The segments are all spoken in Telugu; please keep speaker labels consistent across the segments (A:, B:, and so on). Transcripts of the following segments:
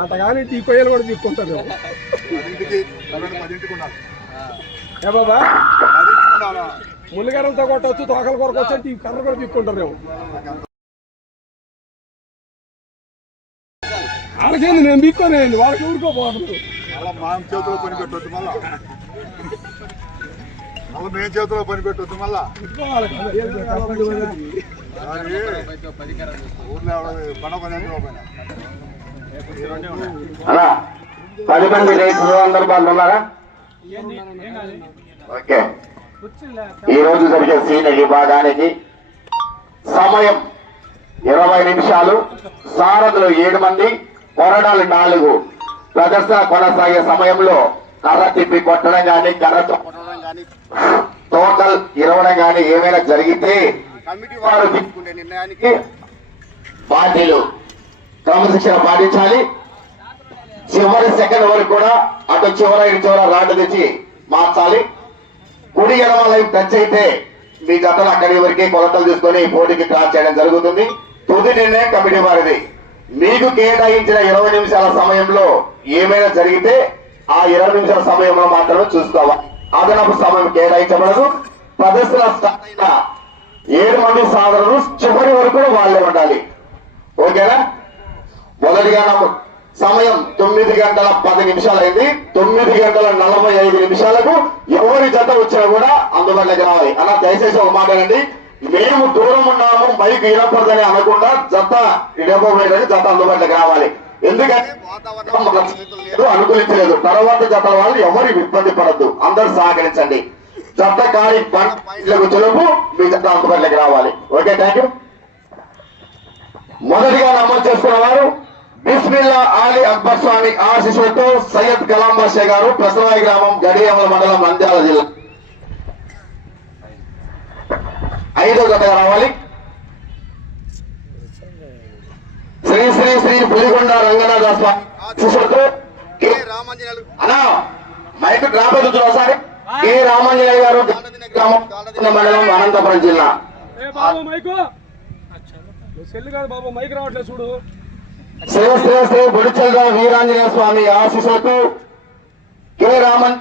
A: అంతగాని టీ కొయ్యలు కూడా తీసుకుంటారు. ఏ బాబా? ముళ్ళగడంతో కొట్టవచ్చు తోకల కొరకు వచ్చి టీ కర్ర కూడా తీసుకుంటారు వాళ్ళకేంది? నేను తీసుకోనండి వాళ్ళకి ఊరుకోపోతుంది
B: మళ్ళా మా చేతిలో పని పెట్టొద్దు మళ్ళా. మళ్ళీ మేము చేతిలో పని పెట్టొద్దు మళ్ళా. ఊర్లో పని.
C: అలా పది మంది రైతులు అందరు బాగున్నారా ఓకే. ఈ రోజు జరిగే సీనియర్ విభాగానికి సమయం ఇరవై నిమిషాలు. సారథులు ఏడు మంది కొరడాలు నాలుగు. ప్రదర్శన కొనసాగే సమయంలో కర్ర తిప్పి కొట్టడం కానీ కర్రతో కొట్టడం కానీ టోటల్ ఇరవడం కానీ ఏమైనా జరిగితే కమిటీ వారు తీసుకునే నిర్ణయానికి పార్టీలు క్రమశిక్షణ పాటించాలి. చివరి సెకండ్ వరకు కూడా అటు చివర ఇటు చివర రాడ్డు తెచ్చి మార్చాలి. కుడి ఎడమ లైన్ టచ్ అయితే మీ జతలు అక్కడి వరకే కొలతలు తీసుకొని పోటీకి క్రాస్ చేయడం జరుగుతుంది. తుది నిర్ణయం కమిటీ వారిది. మీకు కేటాయించిన ఇరవై నిమిషాల సమయంలో ఏమైనా జరిగితే ఆ ఇరవై నిమిషాల సమయంలో మాత్రమే చూసుకోవాలి. అదనపు సమయం కేటాయించబడదు. ప్రదర్శన స్టార్ట్ అయిన ఏడు మంది సాధనలు చివరి వరకు కూడా వాళ్ళే ఉండాలి. ఓకేనా? మొదటిగా సమయం తొమ్మిది గంటల పది నిమిషాలైంది. తొమ్మిది గంటల నలభై ఐదు నిమిషాలకు ఎవరి జత వచ్చినా కూడా అందుబాటులోకి రావాలి. అలా దయచేసి ఒక మాట అండి మేము దూరం ఉన్నాము మైక్ ఇనపడదని అనకుండా జత ఇడబోయేదని జత అందుబాటులోకి రావాలి. ఎందుకంటే వాతావరణం మన లేదు, అనుకూలించలేదు. తర్వాత జత వాళ్ళు ఎవరు ఇబ్బంది పడద్దు. అందరు సహకరించండి. జత కాని పాయింట్లకు చెలుపు మీ జత అందుబాటులోకి రావాలి. ఓకే థ్యాంక్ యూ మొదటిగా నమోదు చేసుకున్న వారు బిస్మిల్లా ఆలీ అక్బర్ స్వామి ఆశిషులతో సయ్యద్ కలాం బాషా గారు ప్రసవాయి గ్రామం గడియమల మండలం నంద్యాల జిల్లా. ఐదో జతగా రావాలి. శ్రీ శ్రీ శ్రీ పులిగొండ రంగనాథ స్వామి ఆశిషులతో కె. అన్నా మైక్ డ్రాప్ అవుతుంది ఒకసారి? కె రామాంజనేయ గారు గ్రామం మండలం అనంతపురం జిల్లా.
A: ఏ బాబు మైకు? సెల్లు కాదు బాబు మైక్ రావట్లేదు చూడు.
C: శ్రీ శ్రీ శ్రీ బుడిచల్గా వీరాంజనేయ స్వామి ఆశీస్సులతో కె రామన్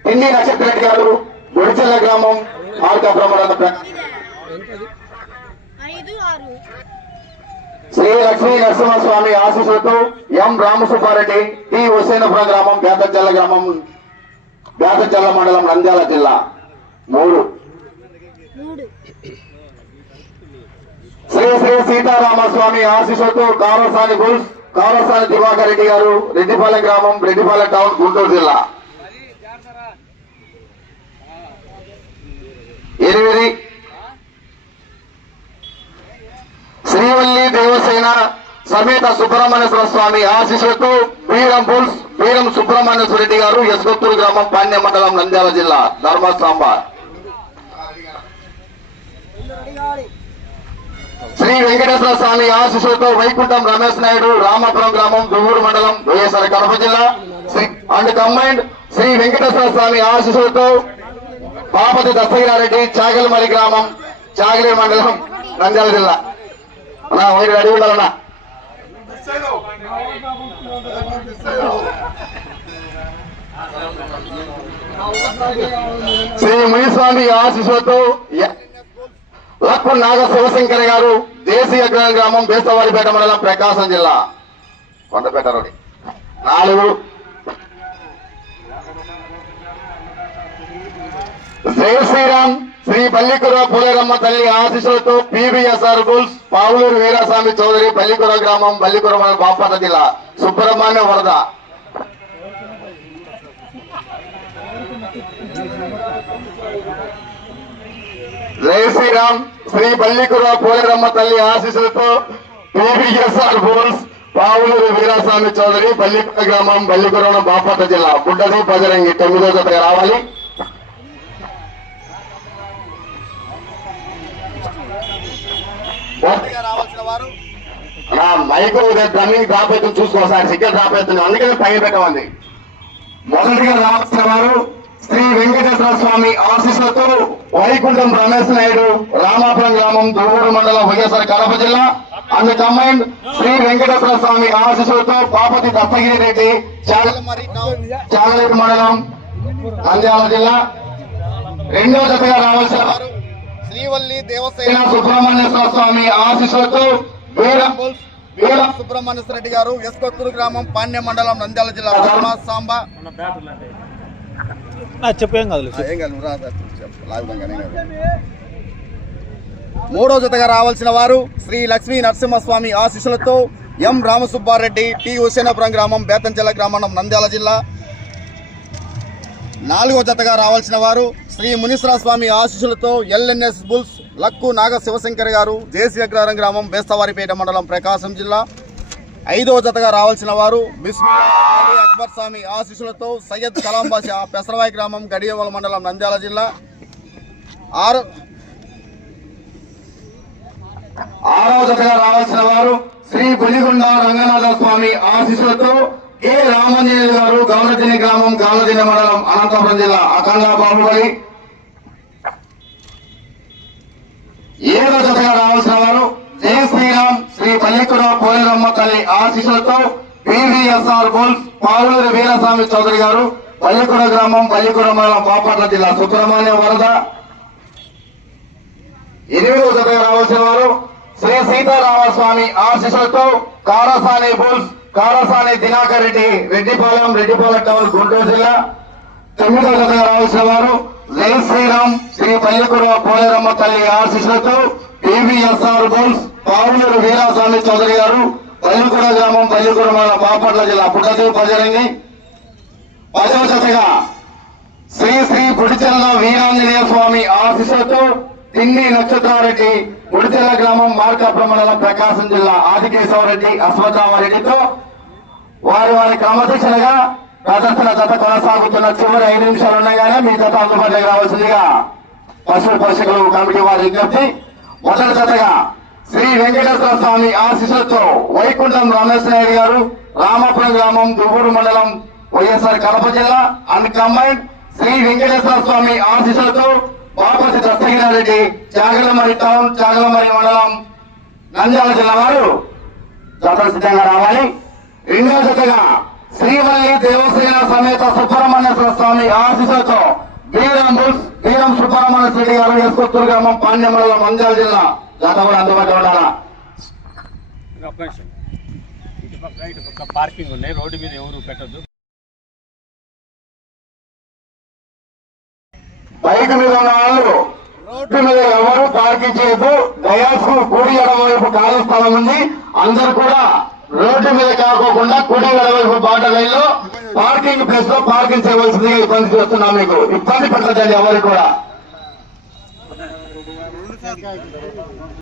C: పిండి నక్షత్ర రెడ్డి గారు గుడిచల్ల గ్రామం మార్కాపురం మండలం శ్రీ లక్ష్మీ నరసింహస్వామి ఆశీస్సులతో ఎం రామసుబ్బారెడ్డి టి హుసేనపురం గ్రామం బేతచల్ల గ్రామం బేతచల్ల మండలం నంద్యాల జిల్లా. మూడు.
D: మూడు.
C: శ్రీ శ్రీ సీతారామస్వామి ఆశీస్సుతో కారసాని బుల్స్ కారసాని దివాకర్ రెడ్డి గారు రెడ్డిపాలెం గ్రామం రెడ్డిపాలెం టౌన్ గుంటూరు జిల్లా. ఎనిమిది. శ్రీవల్లి దేవసేన సమేత సుబ్రహ్మణ్యేశ్వర స్వామి ఆశీస్సులతో బీరం బుల్స్ బీరం సుబ్రహ్మణ్యేశ్వర రెడ్డి గారు యశ్వత్తూరు గ్రామం పాండ్య మండలం నంద్యాల జిల్లా ధర్మస్తంభ శ్రీ వెంకటేశ్వర స్వామి ఆశీస్సులతో వైకుంఠం రమేష్ నాయుడు రామాపురం గ్రామం దువ్వూరు మండలం వైఎస్ఆర్ కడప జిల్లా. శ్రీ అండ్ కంబైండ్ శ్రీ వెంకటేశ్వర స్వామి ఆశీస్సులతో పాపతి దత్తగిరారెడ్డి చాగలమరి గ్రామం చాగలి మండలం నంద్యాల జిల్లా. అన్నా వైరు అడిగి ఉండాలన్నా. శ్రీ మునిస్వామి ఆశీస్సులతో య- నాగ శివశంకర్ గారు దేశీయ గ్రామం బేసవారిపేట మండలం ప్రకాశం జిల్లా కొండపేట రోడ్. నాలుగు. జై శ్రీరామ్ శ్రీ పల్లికుర పూలేరమ్మ తల్లి ఆశీస్సులతో పివిఎస్ఆర్ బుల్స్ పావులూరు వీరాస్వామి చౌదరి పల్లికుర గ్రామం పల్లికుర మండలం బాపట్ల జిల్లా సుబ్రహ్మణ్య వరద. జై శ్రీరామ్. శ్రీ పల్లికుర పోలేరమ్మ తల్లి ఆశీస్సులతో పీవీఎస్ఆర్ బోల్స్ పావులూరు వీరాస్వామి చౌదరి పల్లికుర గ్రామం పల్లికుర బాపట్ల జిల్లా గుడ్డది పజరంగి తొమ్మిదో జత రావాలి. నా మైకు డ్రమ్మింగ్ డ్రాప్ అవుతుంది చూసుకో సార్ సిగ్గర్ డ్రాప్ అవుతుంది అందుకని పైన పెట్టమంది. మొదటిగా రావాల్సిన వారు శ్రీ వెంకటేశ్వర స్వామి ఆశీస్సులతో వైకుంఠం రమేష్ నాయుడు రామాపురం గ్రామం దువ్వూరు మండలం వైఎస్ఆర్ కడప జిల్లా అండ్ కంబైన్డ్ శ్రీ వెంకటేశ్వర స్వామి ఆశీస్సులతో పాపతి దత్తగిరి రెడ్డి చాగలమరి చాగలేరు మండలం నంద్యాల జిల్లా. రెండో జతగా రావాల్సిన వారు
B: శ్రీవల్లి దేవసేన
C: సుబ్రహ్మణ్యేశ్వర స్వామి ఆశీస్సులతో వీర వీర
B: సుబ్రహ్మణ్య రెడ్డి గారు ఎస్కొత్తూరు గ్రామం పాణ్య మండలం నంద్యాల జిల్లా ధర్మ
E: చెప్పేం కాదు
B: ఏం నువ్వు రా, లాగుదాం. మూడో జతగా రావాల్సిన వారు శ్రీ లక్ష్మీ నరసింహస్వామి ఆశీస్సులతో ఎం రామసుబ్బారెడ్డి టి హుసేనపురం గ్రామం బేతంచెల గ్రామం నంద్యాల జిల్లా. నాలుగో జతగా రావాల్సిన వారు శ్రీ మునీశ్వర స్వామి ఆశీస్సులతో ఎల్ఎన్ఎస్ బుల్స్ లక్కు నాగ శివశంకర్ గారు జేసీ అగ్రహారం గ్రామం బేస్తవారిపేట మండలం ప్రకాశం జిల్లా. ఐదవ జతగా రావాల్సిన వారు బిస్మిల్లా అలీ అక్బర్ స్వామి ఆశీస్సులతో సయ్యద్ కలాం బాషా పెసరవాయి గ్రామం గడియవల మండలం నంద్యాల జిల్లా. ఆరు
C: ఆరవ జతగా రావాల్సిన వారు శ్రీ బులిగొండ రంగనాథ స్వామి ఆశీస్సులతో ఏ రామాంజనేయులు గారు గౌరదిని గ్రామం గౌరదిని మండలం అనంతపురం జిల్లా అఖండ బాహుబలి. ఏడవ జతగా రావాల్సిన వారు జయ శ్రీరామ్ శ్రీ పల్లికుర పోలేరమ్మ తల్లి ఆశీస్సులతో పివిఎస్ఆర్ బోల్స్ పావులూరి వీరస్వామి చౌదరి గారు పల్లికుర గ్రామం పల్లికుర మండలం బాపట్ల జిల్లా సుబ్రహ్మణ్యం వరద. ఎనిమిదవ జతగా రావాల్సిన వారు శ్రీ సీతారామస్వామి ఆశీస్సులతో కారసాని బుల్స్ కారసాని దినాకర్ రెడ్డి రెడ్డిపాలెం రెడ్డిపాలెం టౌన్ గుంటూరు జిల్లా. తొమ్మిదవ జతగా రావాల్సిన వారు జై శ్రీరామ్ శ్రీ పల్లెకుర పోలేరమ్మ తల్లి ఆశీస్సులతో పివిఎస్ఆర్ బుల్స్ పావులూరు వీరాస్వామి చౌదరి గారు పల్లెకుర గ్రామం పల్లెకుర మండలం బాపట్ల జిల్లా పుట్టదేవి ప్రజలని పదవ జతగా శ్రీ శ్రీ పుడిచెల్ల వీరాంజనేయ స్వామి ఆశీస్సులతో తిండి నక్షత్రారెడ్డి పుడిచెల్ల గ్రామం మార్కాపురం మండలం ప్రకాశం జిల్లా ఆదికేశవరెడ్డి అశ్వత్థామరెడ్డితో వారి వారి క్రమశిక్షణగా ప్రదర్శన జత కొనసాగుతున్న చివరి ఐదు నిమిషాలు ఉండగానే మీ జత అందుబాటులోకి రావాల్సిందిగా పశు పోషకులు కమిటీ వారి విజ్ఞప్తి. మొదటి జతగా శ్రీ వెంకటేశ్వర స్వామి ఆశీస్సులతో వైకుంఠం రమేష్ నాయుడు గారు రామాపురం గ్రామం దువ్వూరు మండలం వైఎస్ఆర్ కడప జిల్లా అండ్ కంబైన్ శ్రీ వెంకటేశ్వర స్వామి ఆశీస్సులతో బాపతి దత్తగిరారెడ్డి చాగలమరి టౌన్ చాగలమరి మండలం నంద్యాల జిల్లా వారు జతలు సిద్ధంగా రావాలి. రెండో జతగా శ్రీవల్లి దేవసేన సమేత సుబ్రహ్మణ్యేశ్వర స్వామి ఆశీస్సులతో బీరాంబుల్స్ వీరం సుబ్రహ్మణ్య రెడ్డి గారు? ఎస్కొత్తూరు గ్రామం? పాండ్య మండలం నంద్యాల జిల్లా. జత కూడా అందుబాటులో ఉండాలా?
E: పార్కింగ్ ఉన్నాయి. రోడ్డు మీద ఎవరు పెట్టద్దు.
C: బైక్ మీద ఉన్న వాళ్ళు రోడ్డు మీద ఎవరు పార్కింగ్ చేయొద్దు. డయాస్ కుడి ఎడమవైపు ఖాళీ స్థలం ఉంది. అందరు కూడా రోడ్డు మీద కాకోకుండా కుడి లైన్లో పార్కింగ్ ప్లేస్లో పార్కింగ్ చేయవలసిందిగా ఇబ్బంది చేస్తున్నాం మీకు ఇబ్బంది పెట్టదండి ఎవరికి కూడా.